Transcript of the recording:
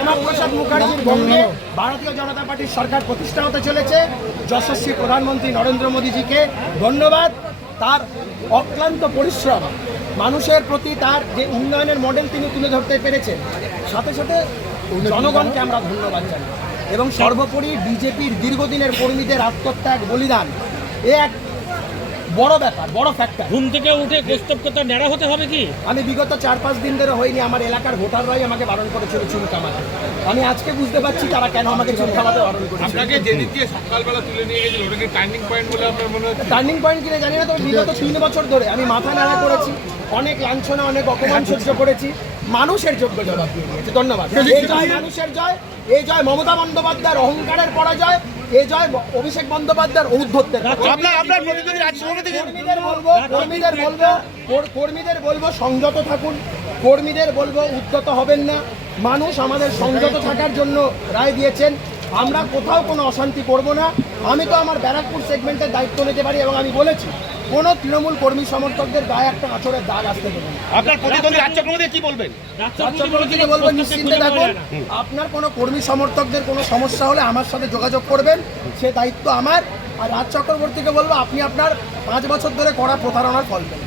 শ্যামাপ্রসাদ মুখার্জির বঙ্গে ভারতীয় জনতা পার্টির সরকার প্রতিষ্ঠা হতে চলেছে। যশস্বী প্রধানমন্ত্রী নরেন্দ্র মোদীজিকে ধন্যবাদ। তার অক্লান্ত পরিশ্রম, মানুষের প্রতি তার যে উন্নয়নের মডেল তিনি তুলে ধরতে পেরেছেন, সাথে সাথে জনগণকে আমরা ধন্যবাদ জানাই। এবং সর্বোপরি বিজেপির দীর্ঘদিনের কর্মীদের আত্মত্যাগ, বলিদান, এ এক বড় ব্যাপার, বড় ফ্যাক্টর। ঘুম থেকে উঠে কর্তব্যতা নেড়া হতে হবে কি? আমি বিগত 4-5 দিন ধরে হয়নি, আমার এলাকার ভোটাররাই আমাকে বারণ করেছিল চুল কামাতে। আমি আজকে বুঝতে পারছি তারা কেন আমাকে চুল কামাতে বারণ করেছে। আপনাকে যেদিক দিয়ে সকালবেলা তুলে নিয়ে গেছিল ওটাকে টার্নিং পয়েন্ট বলে আপনার মনে হচ্ছে? টার্নিং পয়েন্ট কিনে জানি না, তবে বিগত 3 বছর ধরে আমি মাথা নাড়া করেছি, অনেক লাঞ্ছনা, অনেক অপমান সহ্য করেছি। মানুষের যোগ্য জবাব দিয়ে দিয়েছে। ধন্যবাদ। এই জয় মানুষের জয়, এই জয় মমতা বন্দ্যোপাধ্যায়ের অহংকারের পরাজয়, এই জয় অভিষেক বন্দ্যোপাধ্যায়ের ঔদ্ধত্যের। কর্মীদের বলবো সংযত থাকুন, কর্মীদের বলবো উদ্যত হবেন না। মানুষ আমাদের সংযত থাকার জন্য রায় দিয়েছেন। আমরা কোথাও কোনো অশান্তি করব না। আমি তো আমার ব্যারাকপুর সেগমেন্টের দায়িত্ব নিতে পারি এবং আমি বলেছি কোনো তৃণমূল কর্মী সমর্থকদের গায়ে একটা আঁচড়ের দাগ আসতে দেবেন না। আপনার প্রতিদ্বন্দ্বী রাজ চক্রবর্তী কি বলবেন? রাজ চক্রবর্তীকে বলবো নিশ্চিন্তে থাকুন, আপনার কোনো কর্মী সমর্থকদের কোনো সমস্যা হলে আমার সাথে যোগাযোগ করবেন, সে দায়িত্ব আমার। আর রাজ চক্রবর্তীকে বলবো আপনি আপনার 5 বছর ধরে করা প্রতারণার ফল পেন।